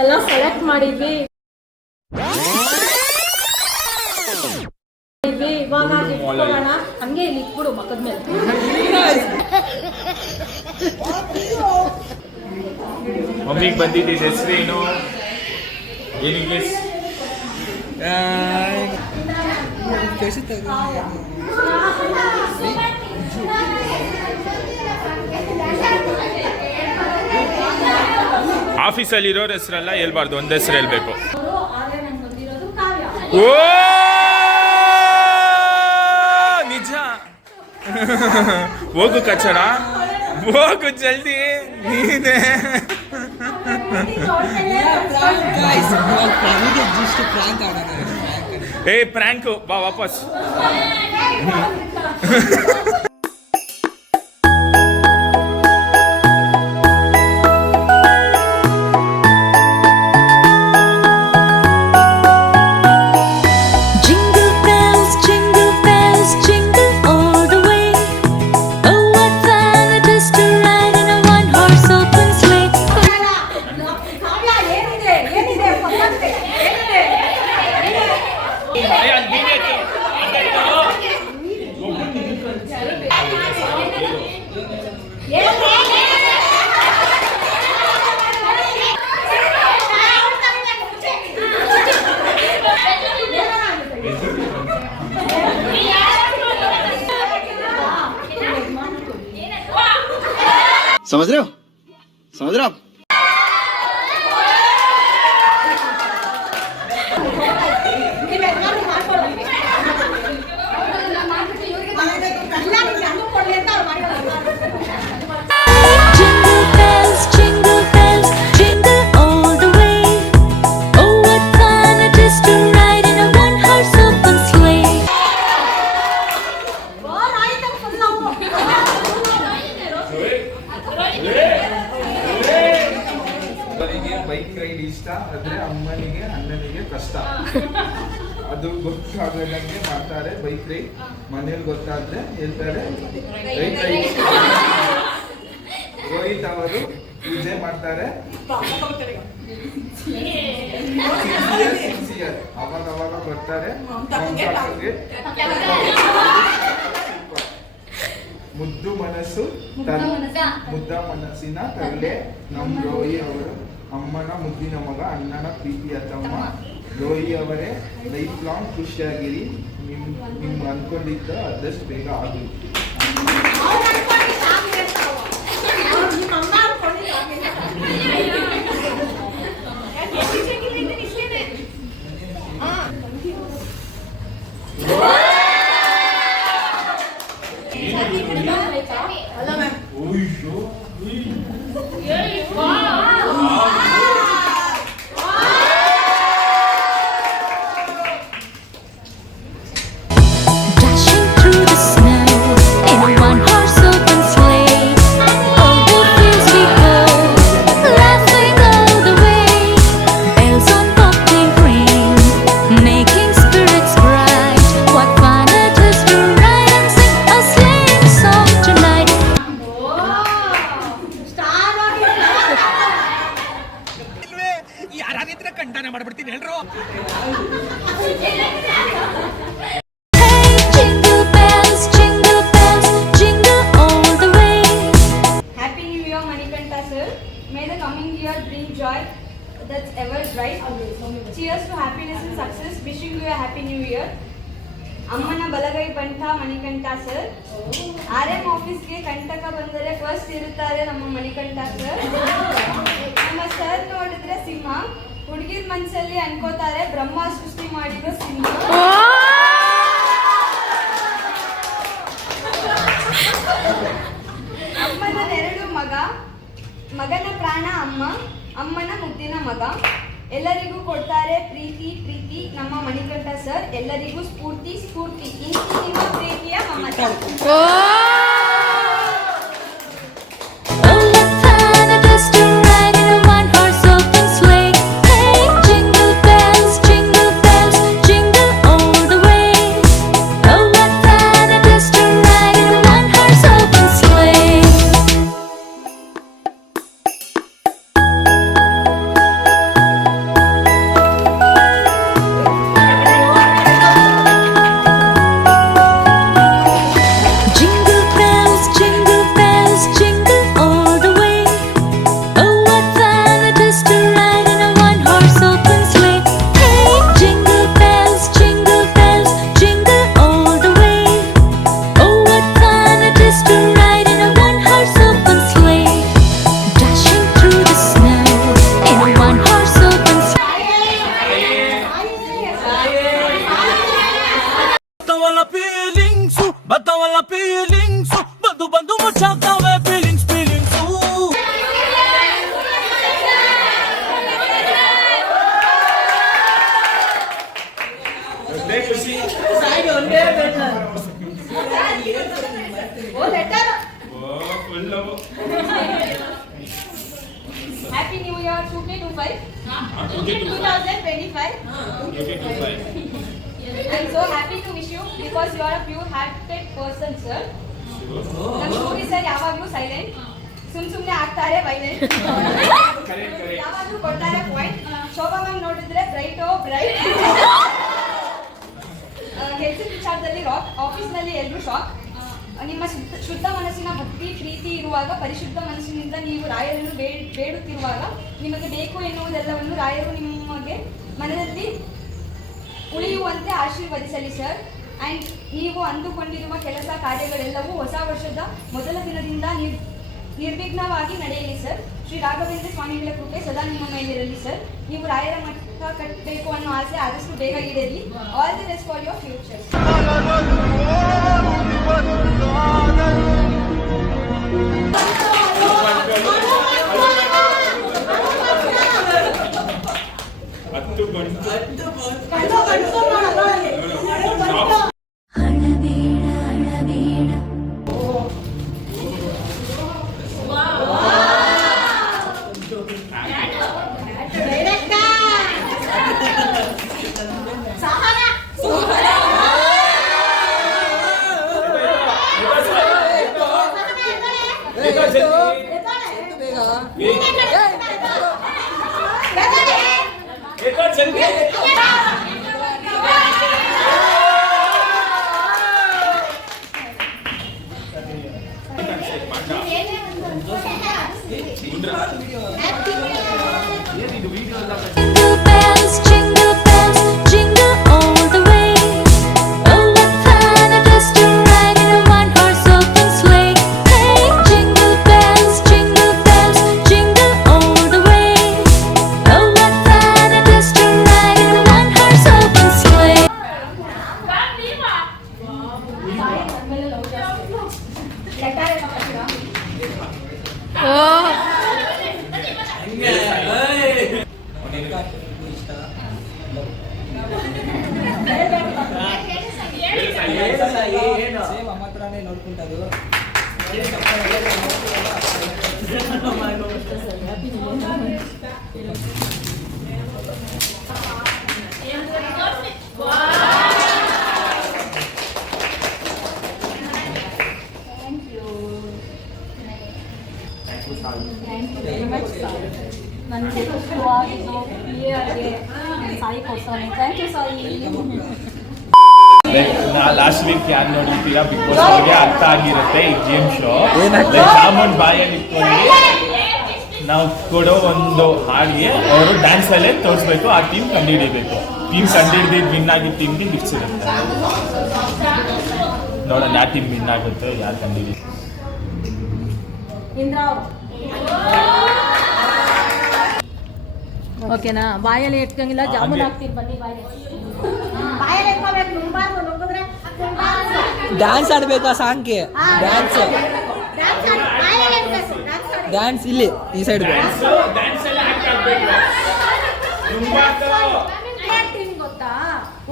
ಎಲ್ಲ ಸೆಲೆಕ್ಟ್ ಮಾಡಿದ್ವಿ. ಇವಾಗ ಕೊಡೋಣ, ಹಂಗೆ ಇಲ್ಲಿ ಇಟ್ಬಿಡು ಮಕ್ಕದ ಮೇಲೆ. ಮಮ್ಮಿಗೆ ಬಂದಿದ್ದ ಹೆಸರೇನು? ಏನು ಇಂಗ್ಲಿಷ್? ಆಫೀಸಲ್ಲಿರೋರ ಹೆಸರೆಲ್ಲ ಹೇಳ್ಬಾರ್ದು, ಒಂದು ಹೆಸರು ಹೇಳ್ಬೇಕು. ಓ ನಿಜ. ಹೋಗು ಕಚ್ಚಡ, ಹೋಗು ಜಲ್ದಿ. ನೀನೇ ಏ ಪ್ರ್ಯಾಂಕು ಬಾ ವಾಪಸ್. समझ रहे हो? समझ रहे हो आप? ಬೈಕ್ ರೈಡ್ ಇಷ್ಟ ಆದ್ರೆ ಅಮ್ಮನಿಗೆ ಅಣ್ಣನಿಗೆ ಕಷ್ಟ. ಅದು ಗೊತ್ತಾಗದಂಗೆ ಮಾಡ್ತಾರೆ ಬೈಕ್ ರೈಡ್. ಮನೇಲಿ ಗೊತ್ತಾದ್ರೆ ಹೇಳ್ತಾರೆ ಬೈಕ್ ರೈಡ್. ರೋಹಿತ್ ಅವರು ಪೂಜೆ ಮಾಡ್ತಾರೆ, ಅವಾಗ ಬರ್ತಾರೆ. ಮುದ್ದು ಮನಸ್ಸು ಮುದ್ದ ಮನಸ್ಸಿನ ತರಲೆ ನಮ್ ರೋಹಿ ಅವರು. ಅಮ್ಮನ ಮುದ್ದಿನ ಮಗ, ಅಣ್ಣನ ಪ್ರೀತಿಯ ತಮ್ಮ. ರೋಹಿ ಅವರೇ ಲೈಫ್ ಲಾಂಗ್ ಖುಷಿಯಾಗಿರಿ. ನಿಮ್ ಅನ್ಕೊಂಡಿದ್ದ ಆದಷ್ಟು ಬೇಗ ಆಗಲಿ. ಮಾಡ್ಬಿಡ್ತೀನಿ ಹೇಳ್ರು. Happy New Year, Manikanta sir. May the coming year bring joy that's ever bright. Cheers to happiness and success. Wishing you a happy new year. ಅಮ್ಮನ ಬಲಗೈ ಬಂಟ ಮಣಿಕಂಠ ಸರ್. RM ಆಫೀಸ್ಗೆ ಕಂಟಕ ಬಂದರೆ ಫಸ್ಟ್ ಇರುತ್ತಾರೆ ನಮ್ಮ ಮಣಿಕಂಠ ಸರ್. ನಮ್ಮ ಸರ್ ನೋಡಿದ್ರೆ ಸಿಂಹ, ಹುಡುಗಿರ ಮನಸ್ಸಲ್ಲಿ ಅನ್ಕೋತಾರೆ ಬ್ರಹ್ಮ ಸೃಷ್ಟಿ ಮಾಡಿರೋ ಸಿಂಹ. ಅಮ್ಮನ ಎರಡು ಮಗ, ಮಗನ ಪ್ರಾಣ ಅಮ್ಮ, ಅಮ್ಮನ ಮುದ್ದಿನ ಮಗ. ಎಲ್ಲರಿಗೂ ಕೊಡ್ತಾರೆ ಪ್ರೀತಿ ಪ್ರೀತಿ ನಮ್ಮ ಮಣಿಕಂಠ ಸರ್. ಎಲ್ಲರಿಗೂ ಸ್ಫೂರ್ತಿ ಸ್ಫೂರ್ತಿ. ಇಂದಿನ ಪ್ರೀತಿಯ ಮಮತಾ. ಫೀಲಿಂಗ್ಸ್ ಬಂದು ಬಂದು ಮುಚ್ಚಾಕವೆ ಫೀಲಿಂಗ್ಸ್ ಖುಷಿ full Happy New Year 2025. 2025. I'm so happy to wish you because you are a pure-hearted person, sir. ನಮ್ಮ ಸ್ಟೋರಿ ಸರ್ ಯಾವಾಗಲೂ ಸೈಲೆಂಟ್, ಸುಮ್ಮನೆ ಆಗ್ತಾರೆ ವೈಲೆಂಟ್, ಯಾವಾಗಲೂ ಕೊಡ್ತಾರೆ ಪಾಯಿಂಟ್. ಶೋಭಾ ಮ್ಯಾಮ್ ನೋಡಿದ್ರೆ ಬ್ರೈಟ್ ಹೆಲ್ತ್ ವಿಚಾರದಲ್ಲಿ ರಾಕ್, ಆಫೀಸ್ನಲ್ಲಿ ಎಲ್ಲರೂ ಶಾಕ್. ನಿಮ್ಮ ಶುದ್ಧ ಮನಸ್ಸಿನ ಭಕ್ತಿ ಪ್ರೀತಿ ಇರುವಾಗ, ಪರಿಶುದ್ಧ ಮನಸ್ಸಿನಿಂದ ನೀವು ರಾಯರನ್ನು ಬೇಡುತ್ತಿರುವಾಗ, ನಿಮಗೆ ಬೇಕು ಎನ್ನುವುದೆಲ್ಲವನ್ನು ರಾಯರು ನಿಮಗೆ ಮನದಲ್ಲಿ ಉಳಿಯುವಂತೆ ಆಶೀರ್ವದಿಸಲಿ ಸರ್. ಆ್ಯಂಡ್ ನೀವು ಅಂದುಕೊಂಡಿರುವ ಕೆಲಸ ಕಾರ್ಯಗಳೆಲ್ಲವೂ ಹೊಸ ವರ್ಷದ ಮೊದಲ ದಿನದಿಂದ ನಿರ್ವಿಘ್ನವಾಗಿ ನಡೆಯಲಿ ಸರ್. ಶ್ರೀ ರಾಘವೇಂದ್ರ ಸ್ವಾಮಿಗಳ ಕೃಪೆ ಸದಾ ನಿಮ್ಮ ಮೇಲಿರಲಿ ಸರ್. ನೀವು ರಾಯರ ಮಠ ಕಟ್ಟಬೇಕು ಅನ್ನೋ ಆಸೆ ಆದಷ್ಟು ಬೇಗ ಈಡೇರಿ. All the best for your future. Jingle bells, jingle all the way. Oh, what fun it is to ride in a one-horse open sleigh. Hey, jingle bells, jingle all the way. Oh, what fun it is to ride in a one-horse open sleigh. ನನಗೆ ಖುಷಿಯಾಗಿದ್ದು ಕ್ಲಿಯರ್ಗೆ ಸಾಯಿ ಕೊಡ್ತಾನೆ. Thank you Sai. Last week ಯಾರು ನೋಡಿರ್ತೀರಾ big boss ಅವ್ರಿಗೆ ಅರ್ಥ ಆಗಿರುತ್ತೆ ಈ game show. Jamun ಬಾಯಲ್ಲಿ ಇಟ್ಕೊಂಡು ನಾವು ಕೊಡೋ ಒಂದು ಹಾಡಿಗೆ ಅವರು ಡ್ಯಾನ್ಸ್ ಅಲ್ಲೇ ತೋರಿಸ್ಬೇಕು. ಆ ಟೀಮ್ ಕಂಡುಹಿಡಿಬೇಕು. ಟೀಮ್ ಕಂಡುಹಿಡಿದು ವಿನ್ ಆಗಿದ್ದ ಟೀಮ್ಗೆ ಗಿಫ್ಟ್ಸ್ ಇರುತ್ತೆ. ನೋಡೋಣ ಯಾವ ಟೀಮ್ ವಿನ್ ಆಗುತ್ತೆ, ಯಾರು ಕಂಡುಹಿಡಿ. ಓಕೆನಾ? ಬಾಯಲ್ಲಿ ಇಟ್ಕೊಂಗಿಲ್ಲ, ಜಾಮೂನ್ ಹಾಕ್ತೀನಿ ಬನ್ನಿ. ಬಾಯಲ್ಲಿ ಡ್ಯಾನ್ಸ್ ಆಡ್ಬೇಕಾ ಸಾಂಗ್ಗೆ? ಡ್ಯಾನ್ಸ್ ಇಲ್ಲಿ ಈ ಸೈಡ್ ಟೀಮ್ ಗೊತ್ತಾ?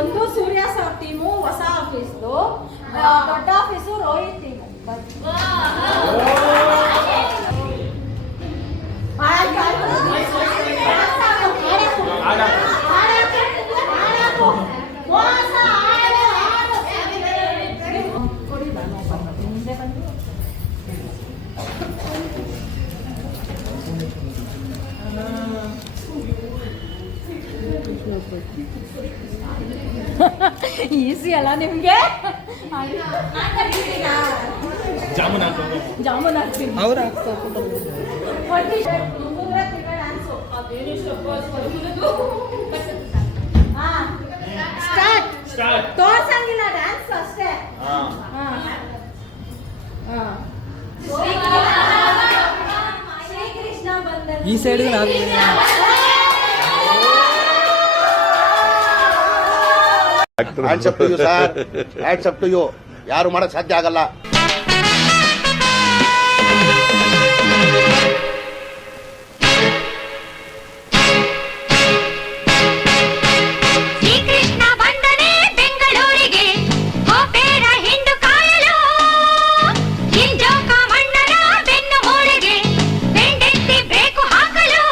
ಒಂದು ಸೂರ್ಯ ಸರ್ ಟೀಮು ಹೊಸ ಆಫೀಸ್ದು, ದೊಡ್ಡ ಆಫೀಸು ರೋಹಿತ್ ಟೀಮ್. ಈಸಿ ಅಲ್ಲ ನಿಮ್ಗೆ? ಜಾಮೂನ್ ಹಾಕೋದು. ಜಾಮೂನ್ ಹಾಕ್ತೀನಿ. ಅವ್ರ ಸ್ಟಾರ್ಟ್. ತೋರ್ಸಂಗಿಲ್ಲ, ಡ್ಯಾನ್ಸ್ ಅಷ್ಟೇ. ಶ್ರೀಕೃಷ್ಣ ಬಂದ ಈ side Hands up to you, sir. Hands up to you. ಯಾರು ಮಾಡಕ್ ಸಾಧ್ಯ ಆಗಲ್ಲ. ಶ್ರೀಕೃಷ್ಣ ಬಂದನೆ ಬೆಂಗಳೂರಿಗೆ ಗೋಪೇರ ಹಿಂಡು ಕಾಯಲು ಇಂಜೋಕ ಮಣ್ಣನ ಬೆನ್ನು ಮೂಳೆಗೆ ಬೆಂಡೆತ್ತಿ ಬೇಕು ಹಾಕಲು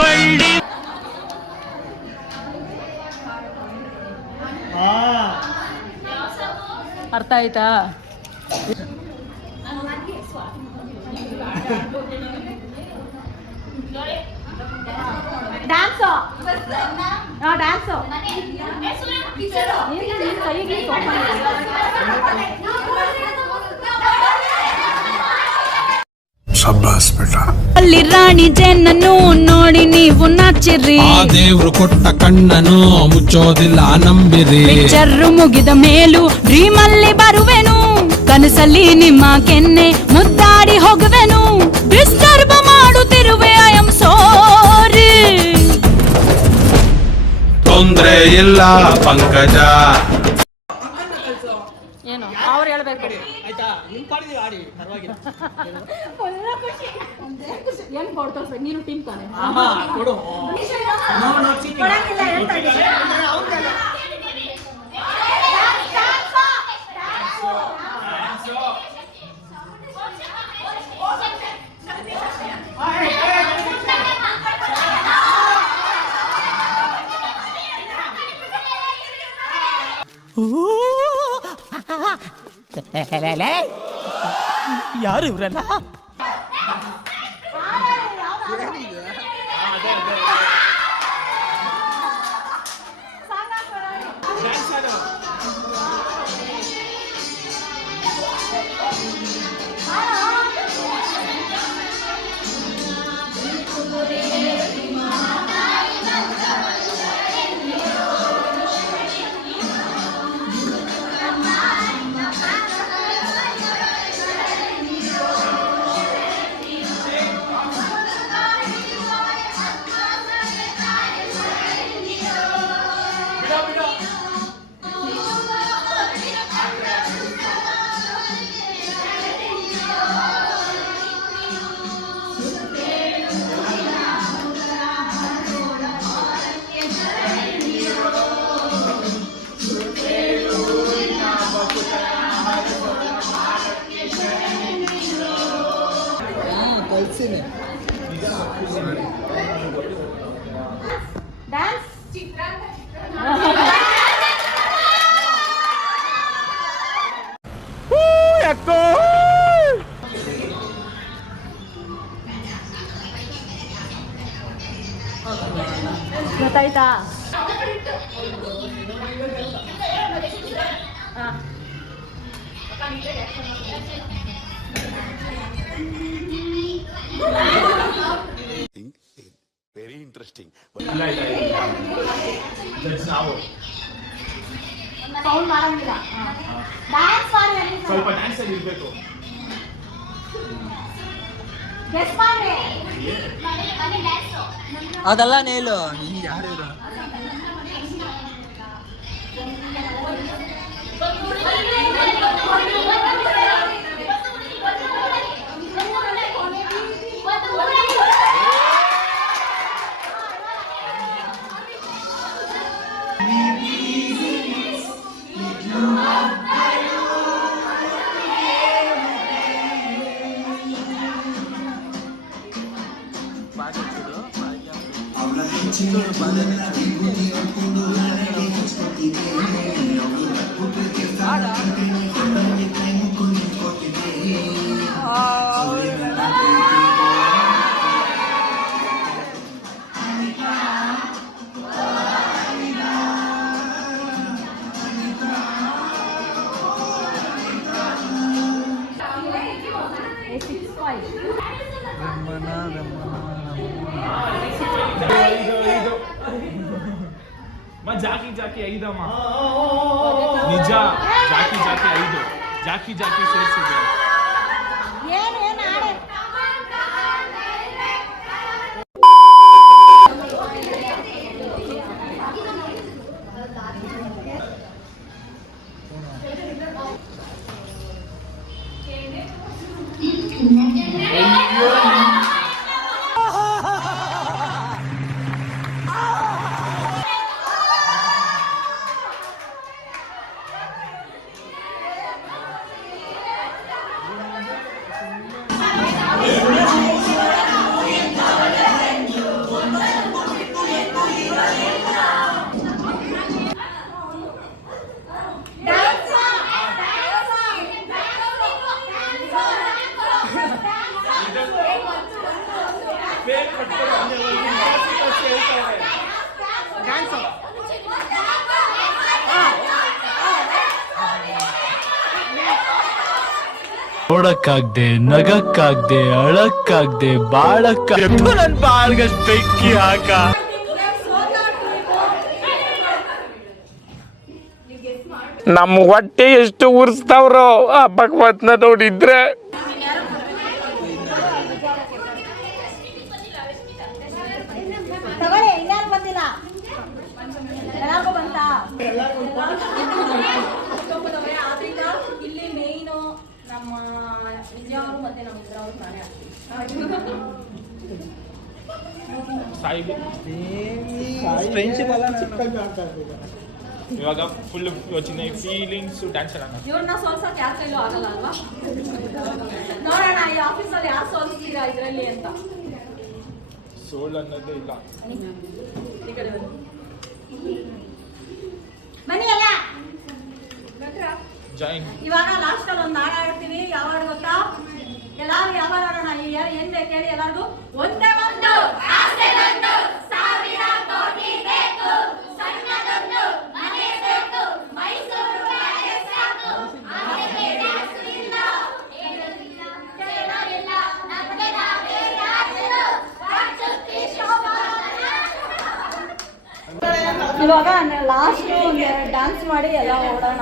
ಬಳ್ಳಿ ಅರ್ಥ ಆಯ್ತಾ? ಡ್ಯಾನ್ಸು ಡ್ಯಾನ್ಸು ಕೈಗೆ ಅಲ್ಲಿ ರಾಣಿ ಜೇನನ್ನು ನೋಡಿ ನೀವು ನಾಚಿರಿ. ಆ ದೇವ್ರು ಕೊಟ್ಟ ಕಣ್ಣನು ಮುಚ್ಚೋದಿಲ್ಲ ನಂಬಿರಿ. ಪಿಕ್ಚರ್ ಮುಗಿದ ಮೇಲೂ ಡ್ರೀಮ್ ಅಲ್ಲಿ ಬರುವೆನು, ಕನಸಲ್ಲಿ ನಿಮ್ಮ ಕೆನ್ನೆ ಮುದ್ದಾಡಿ ಹೋಗುವೆನು. ಡಿಸ್ಟರ್ಬ್ ಮಾಡುತ್ತಿರುವೆ ಐ ಆಮ್ ಸಾರಿ. ತೊಂದ್ರೆ ಇಲ್ಲ ಪಂಕಜ. ಏನು ಅವ್ರು ಹೇಳ್ಬೇಕು. ಆಯ್ತಾ ನಿಮ್ ಪಾಡಿಗೆ ಆಡಿ ಪರವಾಗಿಲ್ಲ. ಹೆಂಗ್ ಕೊಡ್ತೋರ್ಸ್ಬೇಕು? ನೀನು ಟೀಮ್ ತಾನೆ. ಕೊಡು. ಕೊಡಂಗಿಲ್ಲ ಹೇಳ್ತಾ ಇದ್ದೀನಿ. ಯಾರು ಇವ್ರಲ್ಲ? ಕಳ್ಸಿನಿ. ಡ್ಯಾನ್ಸ್ ಗೊತ್ತಾಯ್ತಾ? Very interesting. ನಾವು ಸೌಂಡ್ ಮಾಡಂಗಿಲ್ಲ. ಡ್ಯಾನ್ಸ್ ಮಾಡಿ ಅಲ್ಲಿ ಸ್ವಲ್ಪ ಡ್ಯಾನ್ಸ್ ಅಲ್ಲಿ ಇರ್ಬೇಕು. ಗೆಸ್ ಮಾಡಿ. ಅದೆಲ್ಲ ನೇಲು ಯಾರು ಇವ್ರು? ಜಾಕಿ ಜಾಕಿ 5 ನಿಜ. ಜಾಕಿ ಜಾಕಿ 5 ಜಾಕಿ ಜಾಕಿ ಸೇರಿಸಿದೆ. ಏನು ಏನು ಆಡೆ ನೋಡಕ್ಕಾಗ್ದೆ ನಗಕ್ಕಾಗ್ದೆ ಅಳಕ್ಕಾಗ್ದೆ ಬಾಳಕ್ಕಾಗ್ದೆ ನನ್ ಬಾಳ್ಗಷ್ಟ್ ಬೆಂಕಿ ಹಾಕ ನಮ್ಮ ಹೊಟ್ಟೆ ಎಷ್ಟು ಉರ್ಸ್ತಾವ್ರೋ ಆ ಭಗವತ್ನ ನೋಡಿದ್ರೆ. ತಗೊಳ್ಳಿ, ಇನ್ಯಾರು ಬಂದಿಲ್ಲ? ಎಲ್ಲಾರ್ಗೂ ಬಂತಾ? ಆದ್ರಿಂದ ಇಲ್ಲಿ ಮೇಯ್ನು ನಮ್ಮ ವಿಜಯ ಅವರು ಮತ್ತೆ ನಮ್ಮ ಇದ್ರವ್ರು ನಾನೇ ಫ್ರೆಂಡ್ಶಿಪ್ ಎಲ್ಲ ಚಿಕ್ಕದಾಗಿ ಆಗ್ತಾ ಇದೆ. ಇವಾಗ ಫುಲ್ ಯೋಚನೆ ಫೀಲಿಂಗ್ಸ್ ಡ್ಯಾನ್ಸ್ ಆಡೋಣ. ಇವ್ರನ್ನ ಸೋಲ್ಸಕ್ ಯಾರ ಕೈಲೂ ಆಗಲ್ಲ ಅಲ್ವಾ? ನೋಡೋಣ ಈ ಆಫೀಸಲ್ಲಿ ಯಾರು ಸೋಲ್ಸ್ತೀರಾ ಇದರಲ್ಲಿ ಅಂತ. ಸೋಲ್ ಅನ್ನೋದೇ ಇಲ್ಲ. ಬನ್ನಿ ಅಲ್ಲ ಜಾಯಿನ್. ಇವಾಗ ಲಾಸ್ಟ್ ಅಲ್ಲಿ ಒಂದು ಹಾಡು ಆಡ್ತೀವಿ. ಯಾವ ಹಾಡು ಗೊತ್ತಾ? ಎಲ್ಲಾರು ಯಾವ ಹಾಡು ಆಡೋಣ? ಏನ್ ಬೇಕು ಹೇಳಿ ಎಲ್ಲಾರ್ಗು? ಒಂದೇ ಒಂದು ಆಸೆ ಒಂದು ಸಾವಿರ ಕೋಟಿ ಬೇಕು, ಸಣ್ಣದೊಂದು ಮನೆ ಬೇಕು, ಮೈಸೂರು ಪ್ಯಾಲೇಸ್ ಸಾಕು, ಅದಕ್ಕೆ ಡ್ಯಾನ್ಸ್ ಇಲ್ಲ, ಹೇಳೋದಿಲ್ಲ, ಕೇಳೋದಿಲ್ಲ, ನಮಗೆ ನಾವೇ ರಾಜರು, ರಾಜಕೀಯ ಶೋಭಾನ. ಇವಾಗ ಲಾಸ್ಟ್ ಒಂದೆರಡು ಡ್ಯಾನ್ಸ್ ಮಾಡಿ ಎಲ್ಲ ಓಡೋಣ.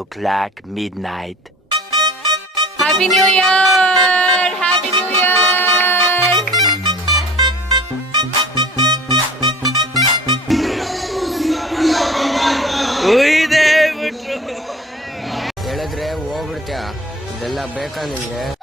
o'clock midnight. Happy New Year! Happy New Year! ಹೇಳಿದ್ರೆ ಹೋಗ್ಬಿಡ್ತೀಯ, ಇದೆಲ್ಲ ಬೇಕಾ ನಿನ್ಗೆ?